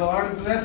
God bless.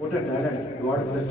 What a talent, God bless.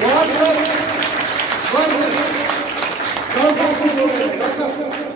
God bless. God bless. God bless.